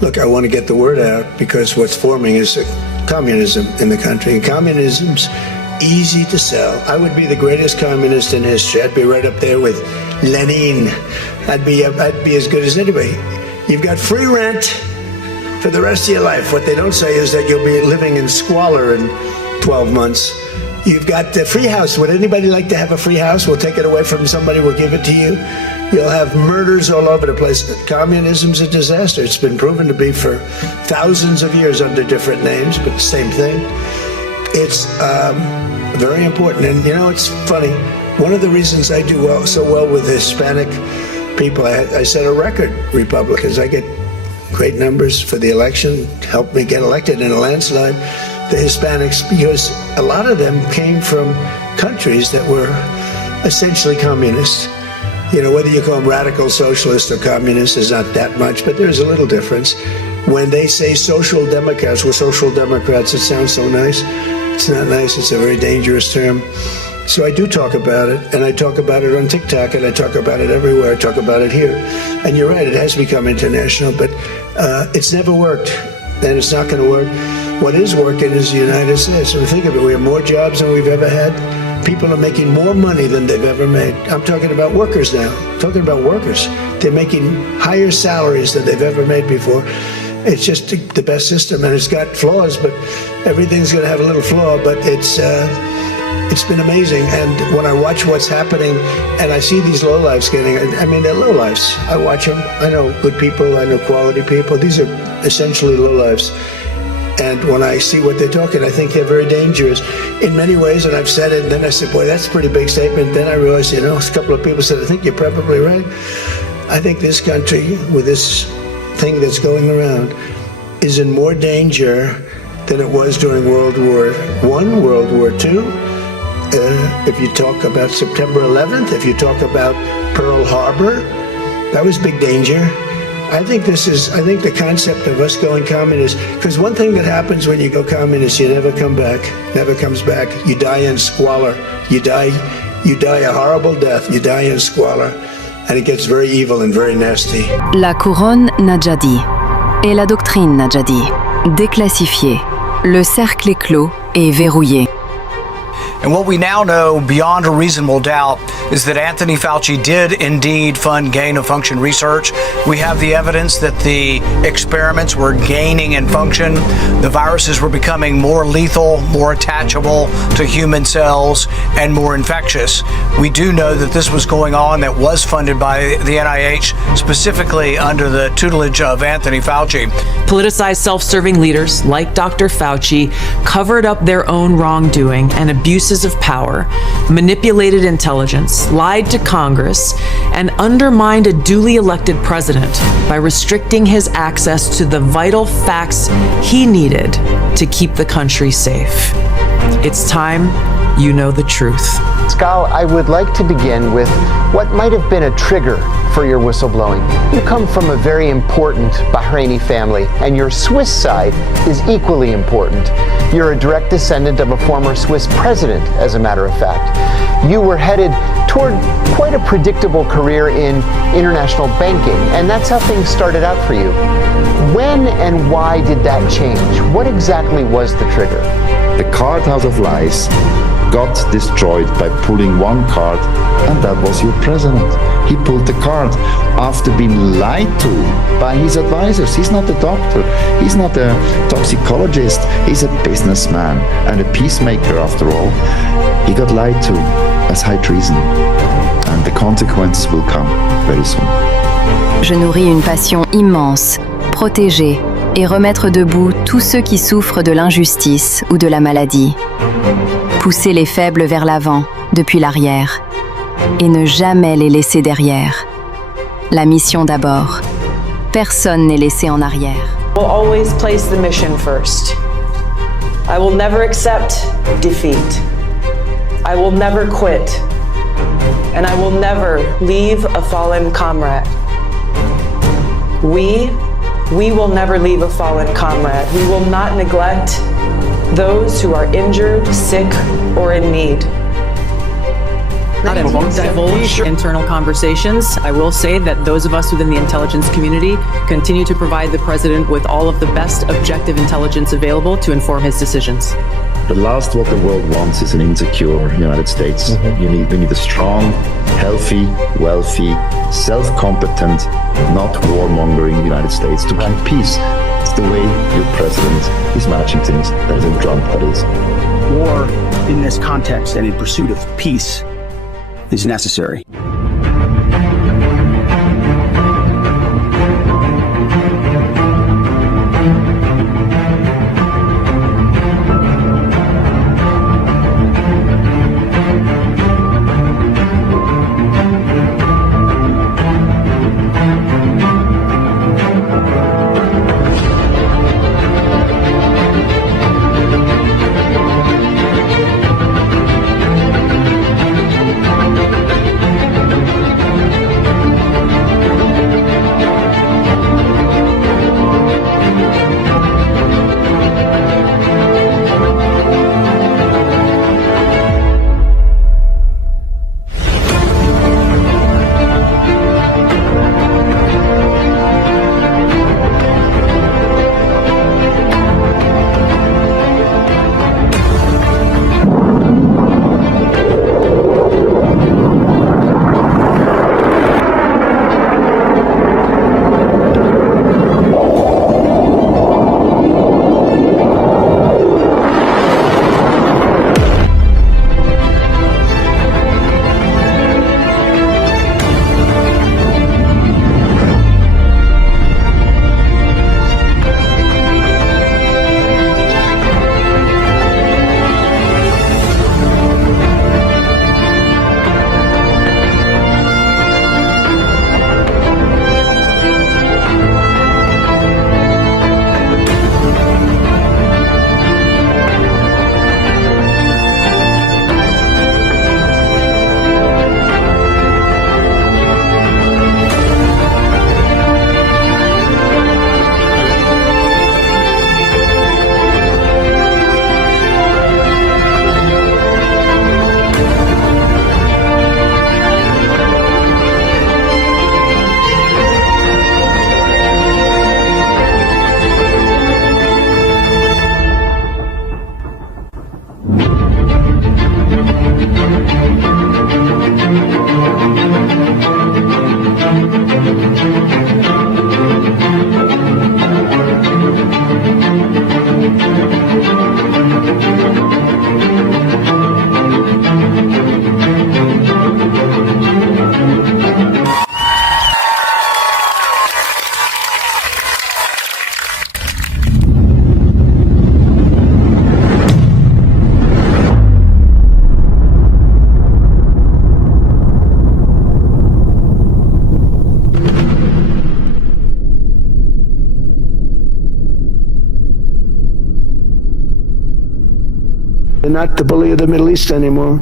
Look, I want to get the word out because what's forming is communism in the country. And communism's easy to sell. I would be the greatest communist in history. I'd be right up there with Lenin. I'd be as good as anybody. You've got free rent for the rest of your life. What they don't say is that you'll be living in squalor in 12 months. You've got the free house. Would anybody like to have a free house? We'll take it away from somebody, we'll give it to you. You'll have murders all over the place. Communism's a disaster. It's been proven to be for thousands of years under different names, but the same thing. It's very important. And you know, it's funny. One of the reasons I do so well with Hispanic people, I set a record, Republicans. I get great numbers for the election, helped me get elected in a landslide. The Hispanics, because a lot of them came from countries that were essentially communist. You know, whether you call them radical socialist or communist is not that much, but there's a little difference. When they say social democrats, we're social democrats, it sounds so nice. It's not nice, it's a very dangerous term. So I do talk about it, and I talk about it on TikTok, and I talk about it everywhere. I talk about it here. And you're right, it has become international, but it's never worked, and it's not going to work. What is working is the United States. So think of it, we have more jobs than we've ever had. People are making more money than they've ever made. I'm talking about workers now. I'm talking about workers. They're making higher salaries than they've ever made before. It's just the best system, and it's got flaws, but everything's going to have a little flaw, but it's been amazing. And when I watch what's happening, and I see these lowlifes getting, I mean, they're lowlifes. I watch them. I know good people. I know quality people. These are essentially lowlifes. And when I see what they're talking, I think they're very dangerous in many ways. And I've said it, and then I said, boy, that's a pretty big statement. Then I realized, you know, a couple of people said, I think you're probably right. I think this country, with this thing that's going around, is in more danger than it was during World War I, World War II. If you talk about September 11th, if you talk about Pearl Harbor, that was big danger. I think the concept of us going communist, because one thing that happens when you go communist, you never come back, never comes back. You die in squalor. You die a horrible death. You die in squalor. And it gets very evil and very nasty. La couronne n'a déjà dit, et la doctrine n'a déjà dit. Déclassifié. Le cercle est clos et verrouillé. And what we now know beyond a reasonable doubt is that Anthony Fauci did indeed fund gain-of-function research. We have the evidence that the experiments were gaining in function. The viruses were becoming more lethal, more attachable to human cells, and more infectious. We do know that this was going on, that was funded by the NIH, specifically under the tutelage of Anthony Fauci. Politicized self-serving leaders like Dr. Fauci covered up their own wrongdoing and abuses of power, manipulated intelligence, lied to Congress, and undermined a duly elected president by restricting his access to the vital facts he needed to keep the country safe. It's time you know the truth. Skal, I would like to begin with what might have been a trigger for your whistleblowing. You come from a very important Bahraini family, and your Swiss side is equally important. You're a direct descendant of a former Swiss president, as a matter of fact. You were headed toward quite a predictable career in international banking, and that's how things started out for you. When and why did that change? What exactly was the trigger? The card House of Lies got destroyed by pulling one card, and that was your president. He pulled the card after being lied to by his advisors. He's not a doctor, he's not a toxicologist, he's a businessman and a peacemaker after all. He got lied to as high treason, and the consequences will come very soon. Je nourris une passion immense, protéger et remettre debout tous ceux qui souffrent de l'injustice ou de la maladie. Pousser les faibles vers l'avant, depuis l'arrière, et ne jamais les laisser derrière. La mission d'abord. Personne n'est laissé en arrière. I will always place the mission first. I will never accept defeat. I will never quit. And I will never leave a fallen comrade. We will never leave a fallen comrade. We will not neglect those who are injured, sick, or in need. not divulge internal conversations. I will say that those of us within the intelligence community continue to provide the president with all of the best objective intelligence available to inform his decisions. The last what the world wants is an insecure United States. We need a strong, healthy, wealthy, self-competent, not warmongering United States to keep peace. It's the way your president is managing things. President Trump, that is. War in this context and in pursuit of peace is necessary. They're not the bully of the Middle East anymore.